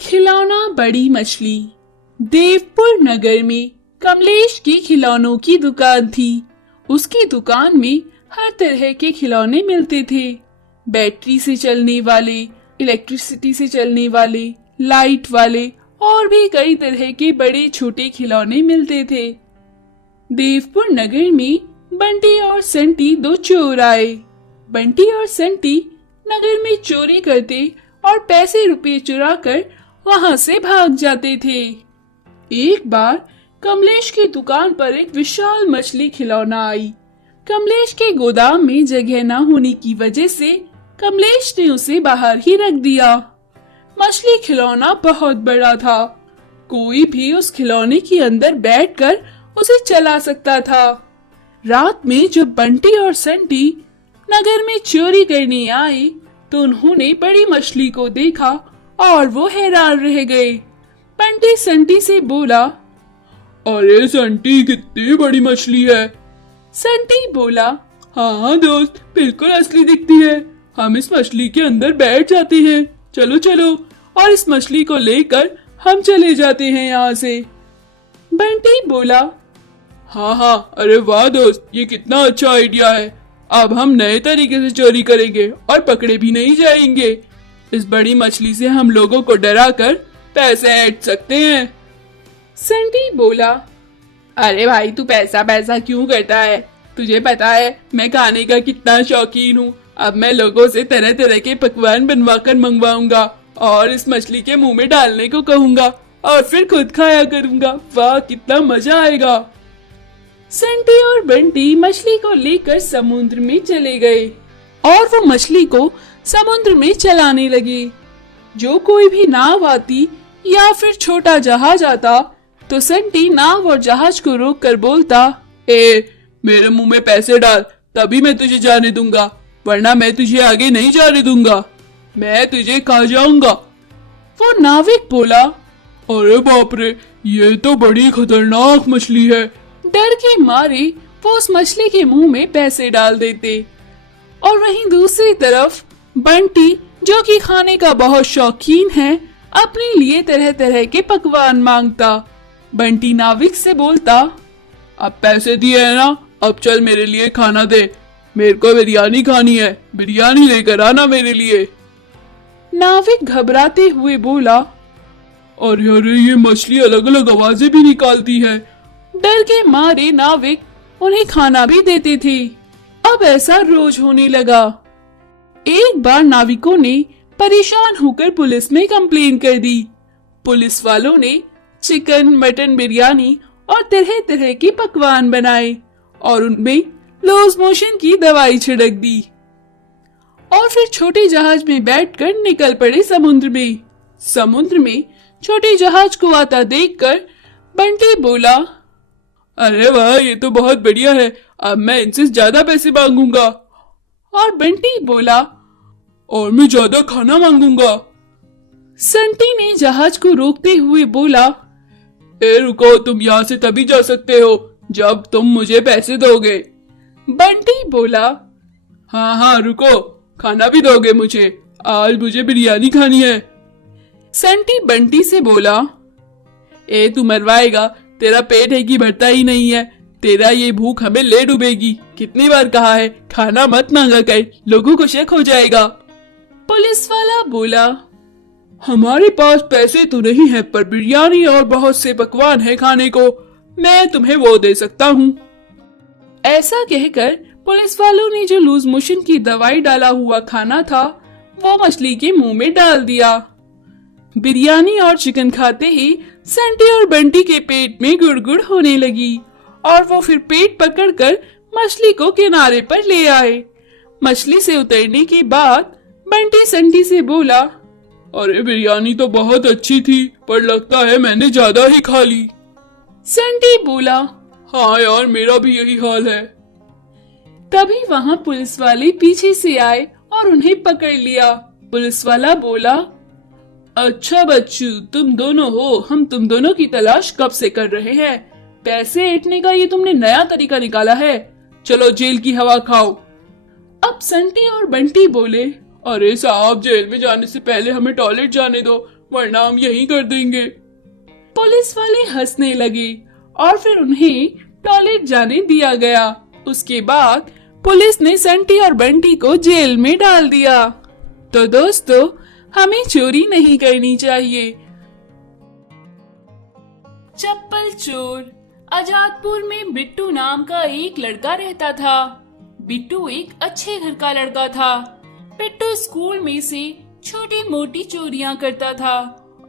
खिलौना बड़ी मछली। देवपुर नगर में कमलेश की खिलौनों की दुकान थी। उसकी दुकान में हर तरह के खिलौने मिलते थे। बैटरी से चलने वाले, इलेक्ट्रिसिटी से चलने वाले, लाइट वाले और भी कई तरह के बड़े छोटे खिलौने मिलते थे। देवपुर नगर में बंटी और संटी दो चोर आए। बंटी और संटी नगर में चोरी करते और पैसे रुपए चुरा कर वहां से भाग जाते थे। एक बार कमलेश की दुकान पर एक विशाल मछली खिलौना आई। कमलेश के गोदाम में जगह न होने की वजह से कमलेश ने उसे बाहर ही रख दिया। मछली खिलौना बहुत बड़ा था। कोई भी उस खिलौने के अंदर बैठकर उसे चला सकता था। रात में जब बंटी और संटी नगर में चोरी करने आए तो उन्होंने बड़ी मछली को देखा और वो हैरान रह गए। बंटी संटी से बोला, अरे संटी, कितनी बड़ी मछली है। संटी बोला, हाँ दोस्त, बिल्कुल असली दिखती है। हम इस मछली के अंदर बैठ जाते हैं। चलो चलो, और इस मछली को लेकर हम चले जाते हैं यहाँ से। बंटी बोला, हाँ, अरे वाह दोस्त, ये कितना अच्छा आइडिया है। अब हम नए तरीके से चोरी करेंगे और पकड़े भी नहीं जाएंगे। इस बड़ी मछली से हम लोगों को डरा कर पैसे ऐंठ सकते हैं। संटी बोला, अरे भाई, तू पैसा क्यों करता है? तुझे पता है मैं खाने का कितना शौकीन हूँ। अब मैं लोगों से तरह तरह के पकवान बनवा कर मंगवाऊंगा और इस मछली के मुंह में डालने को कहूंगा और फिर खुद खाया करूंगा। वाह, कितना मजा आएगा। संटी और बंटी मछली को लेकर समुद्र में चले गए और वो मछली को समुद्र में चलाने लगे। जो कोई भी नाव आती या फिर छोटा जहाज आता तो संटी नाव और जहाज को रोक कर बोलता, मेरे मुंह में पैसे डाल, तभी मैं तुझे जाने दूंगा, वरना मैं तुझे आगे नहीं जाने दूंगा। मैं तुझे खा जाऊंगा। वो नाविक बोला, अरे बाप रे, ये तो बड़ी खतरनाक मछली है। डर के मारे वो उस मछली के मुंह में पैसे डाल देते और वहीं दूसरी तरफ बंटी, जो कि खाने का बहुत शौकीन है, अपने लिए तरह तरह के पकवान मांगता। बंटी नाविक से बोलता, अब पैसे दिए है ना, अब चल मेरे लिए खाना दे। मेरे को बिरयानी खानी है, बिरयानी लेकर आना मेरे लिए। नाविक घबराते हुए बोला, अरे ये मछली अलग अलग आवाजें भी निकालती है। डर के मारे नाविक उन्हें खाना भी देते थे। अब ऐसा रोज होने लगा। एक बार नाविकों ने परेशान होकर पुलिस में कंप्लेन कर दी। पुलिस वालों ने चिकन, मटन, बिरयानी और तरह तरह के पकवान बनाए और उनमें लूज मोशन की दवाई छिड़क दी और फिर छोटे जहाज में बैठकर निकल पड़े समुद्र में। समुद्र में छोटे जहाज को आता देखकर बंटी बोला, अरे वाह, ये तो बहुत बढ़िया है। अब मैं इनसे ज्यादा पैसे मांगूंगा। और बंटी बोला, और मैं ज्यादा खाना मांगूंगा। संटी ने जहाज को रोकते हुए बोला, रुको, तुम यहाँ से तभी जा सकते हो जब तुम मुझे पैसे दोगे। बंटी बोला, हाँ, रुको, खाना भी दोगे मुझे? आज मुझे बिरयानी खानी है। संटी बंटी से बोला, तू मरवाएगा, तेरा पेट है कि भरता ही नहीं है। तेरा ये भूख हमें ले डूबेगी। कितनी बार कहा है, खाना मत मांगा कर, लोगों को शक हो जाएगा। पुलिस वाला बोला, हमारे पास पैसे तो नहीं है, पर बिरयानी और बहुत से पकवान है खाने को, मैं तुम्हें वो दे सकता हूँ। ऐसा कहकर पुलिस वालों ने जो लूज मोशन की दवाई डाला हुआ खाना था वो मछली के मुंह में डाल दिया। बिरयानी और चिकन खाते ही संटी और बंटी के पेट में गुड़गुड़ होने लगी और वो फिर पेट पकड़कर मछली को किनारे पर ले आए। मछली से उतरने के बाद बंटी संटी से बोला, अरे बिरयानी तो बहुत अच्छी थी, पर लगता है मैंने ज्यादा ही खा ली। संटी बोला, हाँ यार, मेरा भी यही हाल है। तभी वहाँ पुलिस वाले पीछे से आए और उन्हें पकड़ लिया। पुलिस वाला बोला, अच्छा बच्चू, तुम दोनों हो, हम तुम दोनों की तलाश कब से कर रहे हैं। पैसे ऐंठने का ये तुमने नया तरीका निकाला है, चलो जेल की हवा खाओ। अब संटी और बंटी बोले, अरे साहब, जेल में जाने से पहले हमें टॉयलेट जाने दो, वरना हम यही कर देंगे। पुलिस वाले हंसने लगे और फिर उन्हें टॉयलेट जाने दिया गया। उसके बाद पुलिस ने संटी और बंटी को जेल में डाल दिया। तो दोस्तों, हमें चोरी नहीं करनी चाहिए। चप्पल चोर। आजादपुर में बिट्टू नाम का एक लड़का रहता था। बिट्टू एक अच्छे घर का लड़का था। बिट्टू स्कूल में से छोटी मोटी चोरियां करता था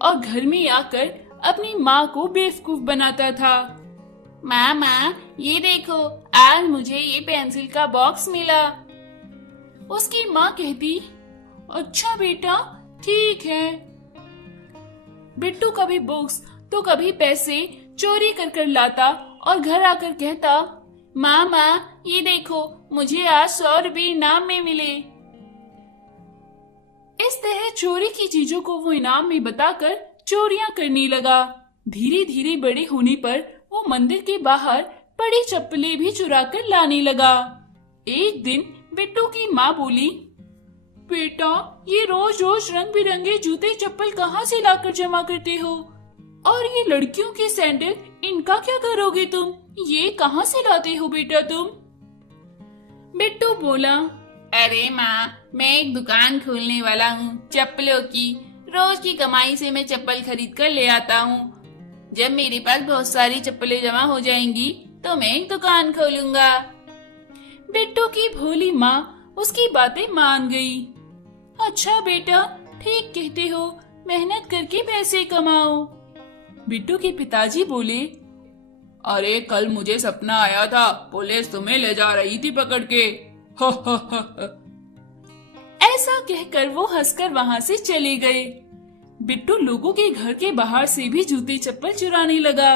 और घर में आकर अपनी माँ को बेवकूफ बनाता था। माँ, ये देखो, आज मुझे ये पेंसिल का बॉक्स मिला। उसकी माँ कहती, अच्छा बेटा, ठीक है। बिट्टू कभी बुक्स तो कभी पैसे चोरी कर लाता और घर आकर कहता, माँ, ये देखो, मुझे आज 100 रुपए इनाम में मिले। इस तरह चोरी की चीजों को वो इनाम में बताकर चोरियां करने लगा। धीरे धीरे बड़े होने पर वो मंदिर के बाहर पड़ी चप्पलें भी चुरा कर लाने लगा। एक दिन बिट्टू की माँ बोली, बेटा, ये रोज रोज रंग बिरंगे जूते चप्पल कहाँ से लाकर जमा करते हो? और ये लड़कियों के सैंडल, इनका क्या करोगे तुम? ये कहाँ से लाते हो बेटा तुम? बिट्टू बोला, अरे माँ, मैं एक दुकान खोलने वाला हूँ चप्पलों की। रोज की कमाई से मैं चप्पल खरीद कर ले आता हूँ। जब मेरे पास बहुत सारी चप्पलें जमा हो जाएंगी तो मैं एक दुकान खोलूंगा। बिट्टू की भोली माँ उसकी बातें मान गई। अच्छा बेटा, ठीक कहते हो, मेहनत करके पैसे कमाओ। बिट्टू के पिताजी बोले, अरे कल मुझे सपना आया था, पुलिस तुम्हें ले जा रही थी पकड़ के। ऐसा कहकर वो हंसकर वहाँ से चले गए। बिट्टू लोगों के घर के बाहर से भी जूते चप्पल चुराने लगा।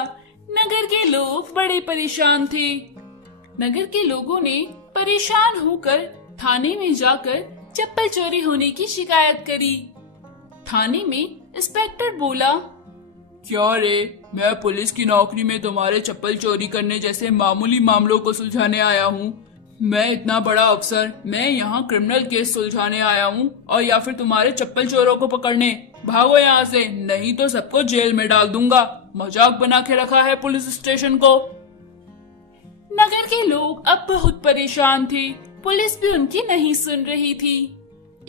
नगर के लोग बड़े परेशान थे। नगर के लोगों ने परेशान होकर थाने में जाकर चप्पल चोरी होने की शिकायत करी। थाने में इंस्पेक्टर बोला, क्या रे, मैं पुलिस की नौकरी में तुम्हारे चप्पल चोरी करने जैसे मामूली मामलों को सुलझाने आया हूँ। मैं इतना बड़ा अफसर, मैं यहाँ क्रिमिनल केस सुलझाने आया हूँ और या फिर तुम्हारे चप्पल चोरों को पकड़ने। भागो यहाँ से, नहीं तो सबको जेल में डाल दूंगा। मजाक बना के रखा है पुलिस स्टेशन को। नगर के लोग अब बहुत परेशान थे। पुलिस भी उनकी नहीं सुन रही थी।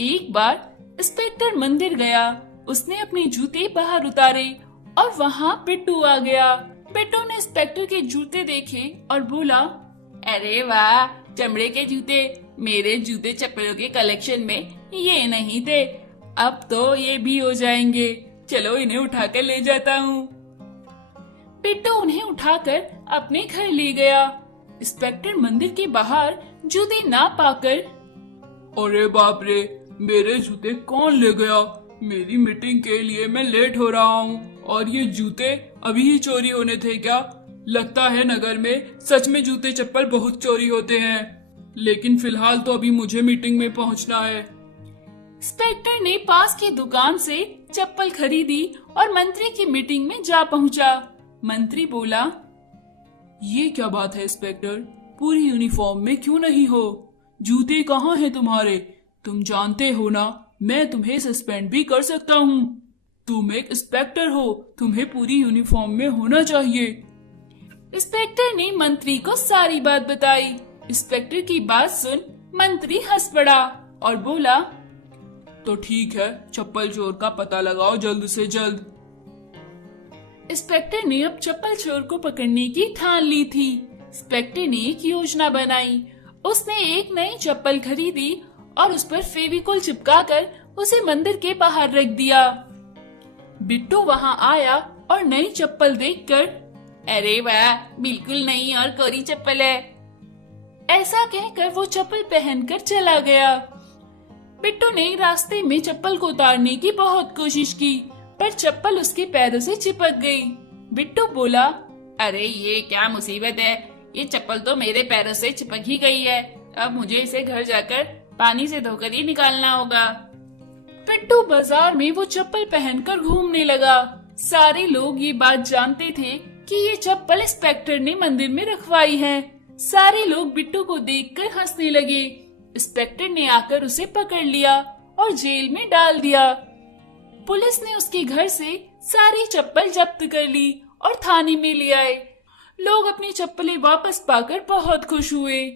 एक बार इंस्पेक्टर मंदिर गया। उसने अपने जूते बाहर उतारे और वहाँ बिट्टू आ गया। बिट्टू ने इंस्पेक्टर के जूते देखे और बोला, अरे वाह, चमड़े के जूते। मेरे जूते चप्पलों के कलेक्शन में ये नहीं थे, अब तो ये भी हो जाएंगे। चलो इन्हें उठाकर ले जाता हूँ। बिट्टू उन्हें उठाकर अपने घर ले गया। इंस्पेक्टर मंदिर के बाहर जूते ना पाकर, अरे बाप रे, मेरे जूते कौन ले गया? मेरी मीटिंग के लिए मैं लेट हो रहा हूँ और ये जूते अभी ही चोरी होने थे क्या? लगता है नगर में सच में जूते चप्पल बहुत चोरी होते हैं। लेकिन फिलहाल तो अभी मुझे मीटिंग में पहुँचना है। इंस्पेक्टर ने पास की दुकान से चप्पल खरीदी और मंत्री की मीटिंग में जा पहुंचा। मंत्री बोला, ये क्या बात है इंस्पेक्टर, पूरी यूनिफॉर्म में क्यों नहीं हो? जूते कहाँ हैं तुम्हारे? तुम जानते हो ना, मैं तुम्हें सस्पेंड भी कर सकता हूँ। तुम एक इंस्पेक्टर हो, तुम्हें पूरी यूनिफॉर्म में होना चाहिए। इंस्पेक्टर ने मंत्री को सारी बात बताई। इंस्पेक्टर की बात सुन मंत्री हंस पड़ा और बोला, तो ठीक है, चप्पल चोर का पता लगाओ जल्द से जल्द। इंस्पेक्टर ने अब चप्पल चोर को पकड़ने की ठान ली थी। इंस्पेक्टर ने एक योजना बनाई। उसने एक नई चप्पल खरीदी और उस पर फेविकोल चिपकाकर उसे मंदिर के बाहर रख दिया। बिट्टू वहां आया और नई चप्पल देखकर, अरे वाह, बिल्कुल नई और कोरी चप्पल है। ऐसा कहकर वो चप्पल पहनकर चला गया। बिट्टू ने रास्ते में चप्पल को उतारने की बहुत कोशिश की, पर चप्पल उसके पैरों से चिपक गई। बिट्टू बोला, अरे ये क्या मुसीबत है, ये चप्पल तो मेरे पैरों से चिपक ही गई है। अब मुझे इसे घर जाकर पानी से धोकर ही निकालना होगा। बिट्टू बाजार में वो चप्पल पहनकर घूमने लगा। सारे लोग ये बात जानते थे कि ये चप्पल इंस्पेक्टर ने मंदिर में रखवाई है। सारे लोग बिट्टू को देखकर हंसने लगे। इंस्पेक्टर ने आकर उसे पकड़ लिया और जेल में डाल दिया। पुलिस ने उसके घर से सारी चप्पल जब्त कर ली और थाने में ले आए। लोग अपनी चप्पलें वापस पाकर बहुत खुश हुए।